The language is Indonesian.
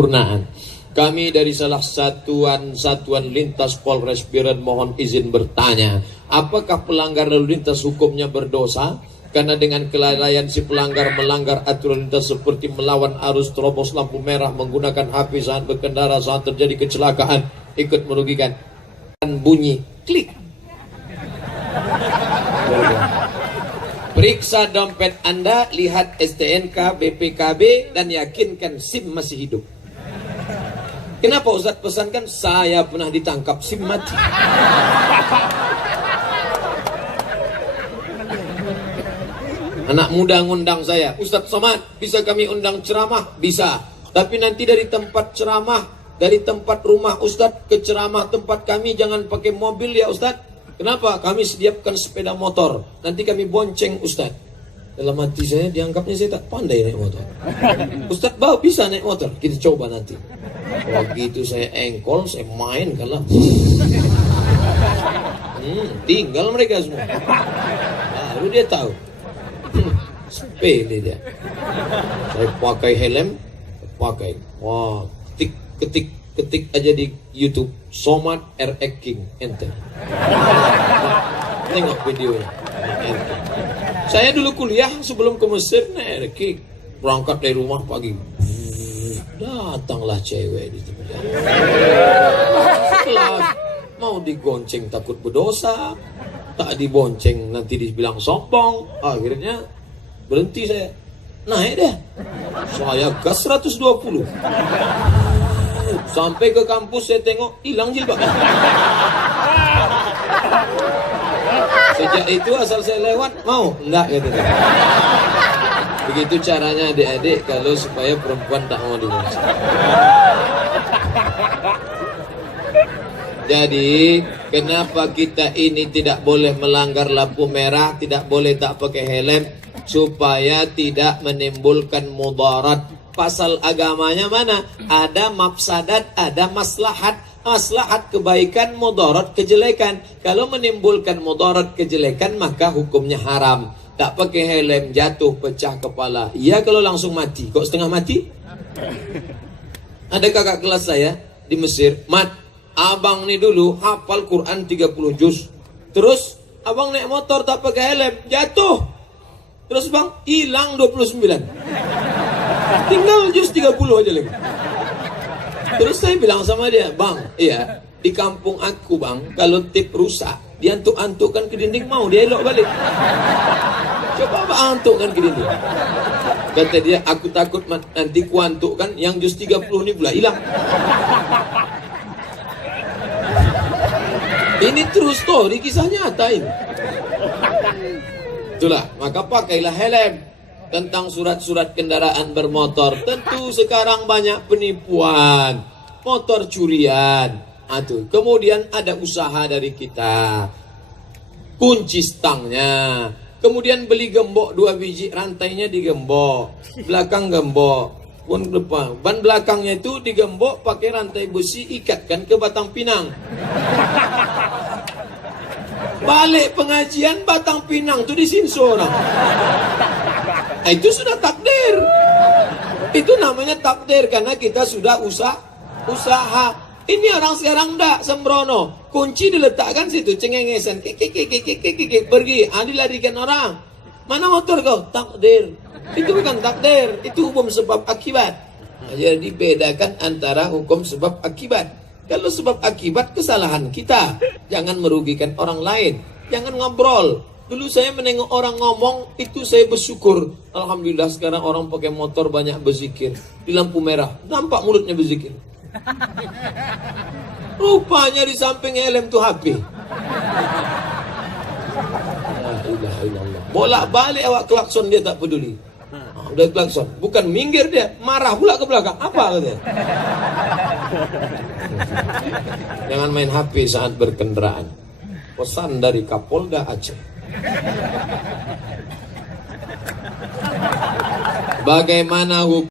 Purnaan. Kami dari salah satuan lintas Polres Biren mohon izin bertanya, apakah pelanggar lalu lintas hukumnya berdosa? Karena dengan kelalaian si pelanggar melanggar aturan lintas seperti melawan arus, terobos lampu merah, menggunakan HP saat berkendara saat terjadi kecelakaan, ikut merugikan. Dan bunyi klik. Periksa dompet Anda, lihat STNK, BPKB, dan yakinkan SIM masih hidup. Kenapa Ustaz pesankan? Saya pernah ditangkap SIM mati. Anak muda ngundang saya, Ustaz Somad, bisa kami undang ceramah? Bisa. Tapi nanti dari tempat ceramah, dari tempat rumah Ustaz ke ceramah tempat kami jangan pakai mobil ya Ustaz. Kenapa? Kami sediakan sepeda motor. Nanti kami bonceng Ustaz. Dalam hati saya dianggapnya saya tak pandai naik motor. Ustaz bau bisa naik motor? Kita coba nanti. Begitu saya engkol, saya main kalah. Tinggal mereka semua. Baru dia tahu. Sepele dia. Saya pakai helm, pakai. Wah, ketik aja di YouTube Somad RX King, enter. Tengok videonya. Enter. Saya dulu kuliah sebelum ke Mesir naik RX King. Berangkat dari rumah pagi. Datanglah cewek di tempat. Kelas mau digonceng takut berdosa, tak dibonceng nanti dibilang sombong. Akhirnya berhenti saya. Naik deh. Saya gas 120. Sampai ke kampus saya tengok hilang jilbab. Sejak itu asal saya lewat mau enggak gitu. Begitu caranya adik-adik kalau supaya perempuan tak mau dibonceng. Jadi kenapa kita ini tidak boleh melanggar lampu merah, tidak boleh tak pakai helm, supaya tidak menimbulkan mudarat. Pasal agamanya mana? Ada mafsadat, ada maslahat. Maslahat kebaikan, mudarat kejelekan. Kalau menimbulkan mudarat kejelekan maka hukumnya haram. Tak pakai helm, jatuh, pecah kepala. Iya kalau langsung mati. Kok setengah mati? Ada kakak kelas saya di Mesir. Mat, abang nih dulu hafal Quran 30 juz. Terus abang naik motor tak pakai helm, jatuh. Terus bang, hilang 29. Tinggal juz 30 aja lagi. Terus saya bilang sama dia, bang, iya, di kampung aku bang, kalau tip rusak, diantuk-antukkan ke dinding mau, dia elok balik. Coba bang antukkan ke dinding. Kata dia, aku takut nanti kuantukkan yang juz 30 ini pula hilang. Ini true story, kisah nyata ini. Itulah, maka pakailah helm. Tentang surat-surat kendaraan bermotor, tentu sekarang banyak penipuan, motor curian. Kemudian ada usaha dari kita, kunci stangnya, kemudian beli gembok 2 biji, rantainya digembok, belakang gembok, pun depan, ban belakangnya itu digembok pakai rantai besi, ikatkan ke batang pinang. Balik pengajian batang pinang tuh disinso orang. Itu sudah takdir. Itu namanya takdir karena kita sudah usaha. Ini orang sekarang enggak sembrono. Kunci diletakkan situ, cengengesan, pergi, dilarikan orang. Mana motor kau? Takdir. Itu bukan takdir, itu hukum sebab akibat. Jadi bedakan antara hukum sebab akibat. Kalau sebab akibat kesalahan kita, jangan merugikan orang lain, jangan ngobrol. Dulu saya menengok orang ngomong, itu saya bersyukur. Alhamdulillah sekarang orang pakai motor banyak berzikir. Di lampu merah, nampak mulutnya berzikir. Rupanya di samping helm itu HP. Bolak-balik awak klakson dia tak peduli. Udah klakson, bukan minggir dia, marah pula ke belakang. Apa katanya? Jangan main HP saat berkendaraan. Pesan dari Kapolda Aceh. Bagaimana hukum